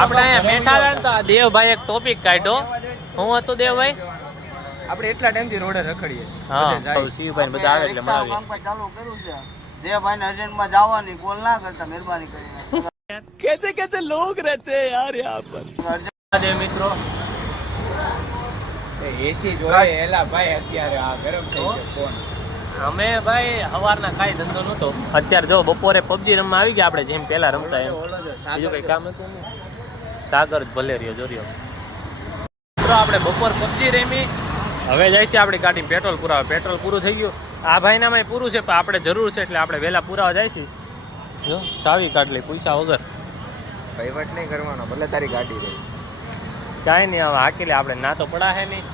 આપણે અહીંયા બેઠા હતા ને તો આ દેવભાઈ એક ટોપિક કાઢ્યો. હું હતું દેવભાઈ? આપણે એટલા ટાઈમથી રોડે રખડીએ. હા શિવભાઈ બધા આવે એટલે મળાવીએ. ચાલુ કર્યું છે. દેવભાઈને અર્જન્ટમાં જવાની કોલ ના કરતા મહેરબાની કરીને. कैसे कैसे लोग रहते हैं यार यहाँ पर. મિત્રો એસી જોઈએ એલા ભાઈ અત્યારે આ ગરમ થઈ ગયો ફોન. અમે ભાઈ સવારના કાંઈ ધંધો નહોતો. અત્યારે જો બપોરે પબજી રમવા આવી ગયા આપણે જેમ પહેલા રમતા એમ. બીજું કંઈ કામ હતું નહીં. સાગર જ ભલે રહ્યો જોર્યો. મિત્રો આપણે બપોર પબજી રમી. હવે જાય છે આપણી ગાડી પેટ્રોલ પુરાવા. પેટ્રોલ પૂરું થઈ ગયું. આ ભાઈનામાં પૂરું છે પણ આપણે જરૂર છે એટલે આપણે વહેલા પુરાવા જાય છે. જો ચાવી કાઢ લે પૈસા વગર. વહીવટ નહીં કરવાનો ભલે તારી ગાડી રહી. કાંઈ નહીં હવે હાકી લે આપણે ના તો પડા હે નહીં.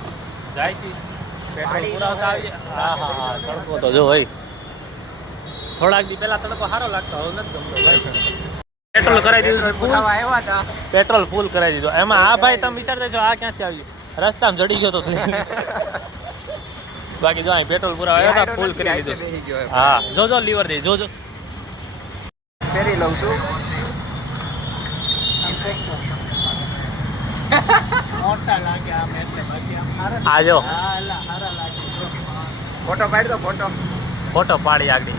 જાય છે પેટ્રોલ પુરાવતા આવીએ. હા હા હા તડકો તો જો ભાઈ થોડાક દી પહેલા તડકો સારો લાગતો હવે નથી ગમતો ભાઈ. પેટ્રોલ કરાવી દીધું. પેટ્રોલ ફૂલ કરાવી દીધું. એમાં આ ભાઈ તમે વિચારતા છો આ ક્યાંથી આવી રસ્તામાં જડી ગયો તો બાકી જો અહીં પેટ્રોલ પુરાવા આવ્યા હતા ફૂલ કરી દીધું. હા જોજો લીવર દે જોજો. ફેરી લઉં છું. મોટા લાગે આમ એટલે બાકી આમ આ જો ફોટો પાડી દો ફોટો. ફોટો પાડી આગળ.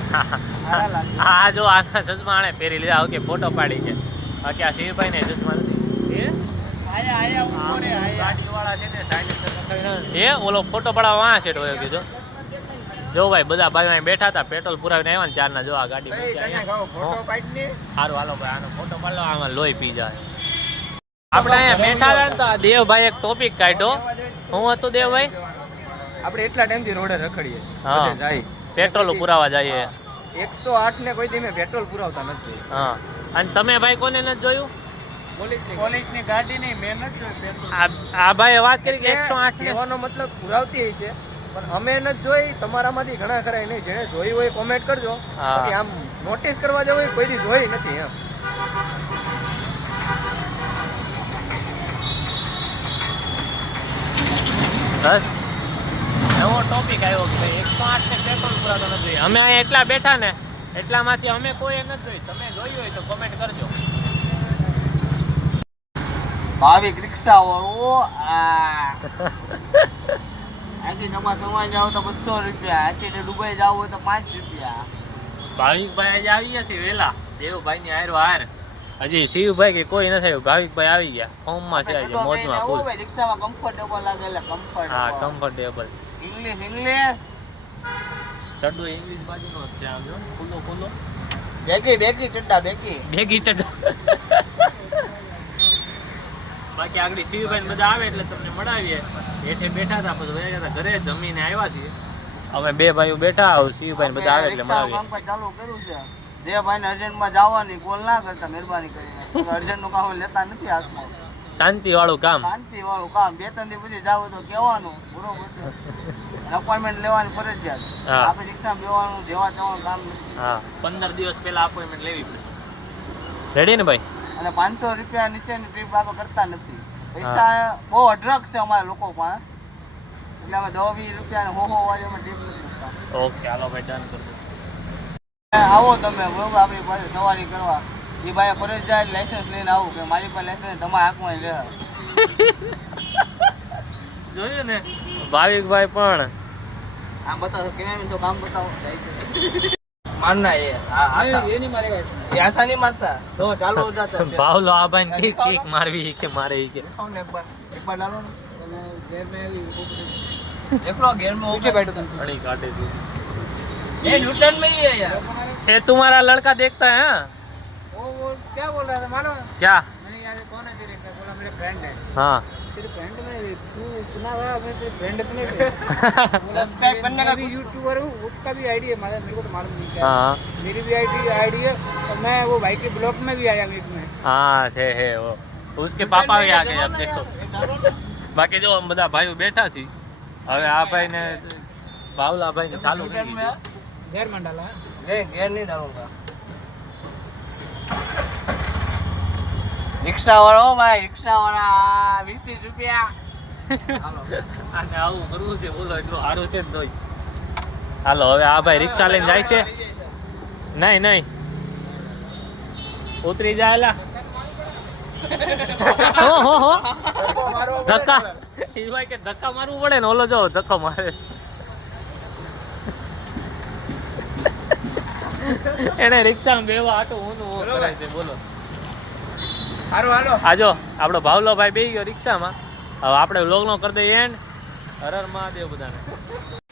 હા જો આના ચશ્મા આણે પહેરી લીધા. ઓકે ફોટો પાડી છે. બાકી આ શિવભાઈ ને ચશ્મા નથી. એ ઓલો ફોટો પડાવવા વાં છે હોય કીધું. જો ભાઈ બધા ભાઈ અહીં બેઠા હતા પેટ્રોલ પુરાવીને આવ્યા ને ચારના જો આ ગાડી સારું હાલો ભાઈ આનો ફોટો પાડલો આમાં લોહી પી જાય. આપણે અહીંયા બેઠા હતા ને તો આ દેવભાઈ એક ટોપિક કાઢ્યો. હું હતું દેવભાઈ? આપણે એટલા ટાઈમથી રોડે રખડીએ. હા જાય પેટ્રોલ પુરાવા જઈએ. 108 ને કોઈ દી મેં પેટ્રોલ પુરાવતા નથી. હા અને તમે ભાઈ કોને નથી જોયું? પોલીસની ગાડી નહીં મેં નથી જોઈ પેટ્રોલ. આ ભાઈએ વાત કરી કે 108 કહેવાનો મતલબ પુરાવતી છે પણ અમે નથી જોઈ. તમારામાંથી ઘણા ખરા નહીં જેને જોઈ હોય કોમેન્ટ કરજો. બાકી આમ નોટિસ કરવા જવું હોય કોઈ દી જોઈ નથી એમ. બસ એવો ટોપિક આવ્યો કે ભાઈ 108 ને પેટ્રોલ પુરાતો નથી. અમે અહીંયા એટલા બેઠા ને એટલામાંથી અમે કોઈ નથી જોઈ. તમે જોયું હોય તો કોમેન્ટ કરજો. ભાવિક રિક્ષા વાળો આથી નવા સમાજ જાવ તો 200 રૂપિયા. આથી દુબઈ જાવ હોય તો 5 રૂપિયા. ભાવિકભાઈ આજે આવી ગયા છે વેલા. દેવભાઈ ની હારો હાર હજી શિવભાઈ કે કોઈ નથી આવ્યું. ભાવિકભાઈ આવી ગયા ફોર્મમાં છે આજે મોજમાં ફૂલ. રિક્ષામાં કમ્ફર્ટેબલ લાગે એટલે કમ્ફર્ટ. હા કમ્ફર્ટેબલ. ઇંગ્લિશ ચડ્ડો ઇંગ્લિશ બાજુનો જ છે. આમ જો ખુલ્લો ખુલ્લો બેગી ચડ્ડા ભેગી ચડ્ડો. બાકી આગળ શિવભાઈ બધા આવે એટલે તમને મળાવીએ. હેઠે બેઠા હતા પછી વયા ગયા ઘરે જમીને આવ્યા છીએ. અમે બે ભાઈઓ બેઠા શિવભાઈ બધા આવે એટલે મળાવીએ. ચાલુ કર્યું છે. દેવભાઈને અર્જન્ટમાં જવાની કોલ ના કરતા મહેરબાની કરીને. અર્જન્ટનું કામ લેતા નથી હાથમાં. શાંતિ વાળું કામ. શાંતિ વાળું કામ. 2-3 દી પછી જાવ તો કહેવાનું બરોબર છે. અપોઇન્ટમેન્ટ લેવાની ફરજિયાત. આપણે રિક્ષામાં બેવાનું જેવા તેવાનું કામ નથી. હા 15 દિવસ પહેલા અપોઇન્ટમેન્ટ લેવી પડે. રેડી ને ભાઈ? અને 500 રૂપિયા નીચેની ટ્રીપ આપણે કરતા નથી. પૈસા બહુ અઢળક છે અમારા લોકો પાસે. એટલે અમે 10-20 રૂપિયા હો વાળી અમે ટ્રીપ નથી કરતા. ઓકે હાલો ભાઈ ડન કરજો. આવો તમે બરોબર આપણી પાસે સવારી કરવા. એ ભાઈ ફરજિયાત લાયસન્સ લઈને આવું કે મારી પાસે લાયસન્સ તમારે હાથમાં રહે. જોયું ને ભાવિકભાઈ પણ આમ બતાવો કેમ તો કામ બતાવો. મારના એ એની મારે યાસા નહીં મારતા તો ચાલુ જતા છે. ભાવલો આ ભાઈ કીક કીક મારવી કે મારે ઈ કે એકવાર ડાલો ને ગેર મે એકલો ગેર में ऊंचे बैठो तुम. घड़ी काटे थी ये न्यूटन में ही है यार. ये तुम्हारा लड़का देखता है? हाँ वो क्या बोल रहा था मानो क्या? मैंने यार कौन है तेरे का बोला मेरे फ्रेंड है. हाँ तेरे फ्रेंड में तू इतना रहा मैं तेरे फ्रेंड इतने सब्सक्राइब करने का भी यूट्यूबर हूँ. उसका भी आईडी है मेरे को तो मालूम नहीं क्या. हाँ मेरी भी आईडी है और मैं वो भाई के ब्लॉग में भी आया बीच में. हाँ है वो उसके पापा भी आ गए. अब देखो बाकी जो हम બધા ભાઈઓ બેઠા છીએ. હવે આ ભાઈને ભાવલા ભાઈને ચાલુ કરી દીધું. घेर में डाला है. घेर नहीं डालूंगा. रिक्शा वाला भाई रिक्शा वाला 20 રૂપિયા. આને આવું કરવું છે બોલો એટલું સારું છે ને તોય. હાલો હવે આ ભાઈ રિક્ષા લઈને જાય છે. નહીં ઉતરી જાય. ઓહો ધક્કા એ ભાઈ કે ધક્કા મારવું પડે ને ઓલો જો ધક્કો મારે એને રિક્ષામાં બેવા આટું ઊંધું કરાય છે બોલો આજો આપણો ભાવલો ભાઈ બેસી ગયો રિક્ષામાં હવે આપણે વ્લોગનો કરી દઈએ એન્ડ હર હર મહાદેવ બધાને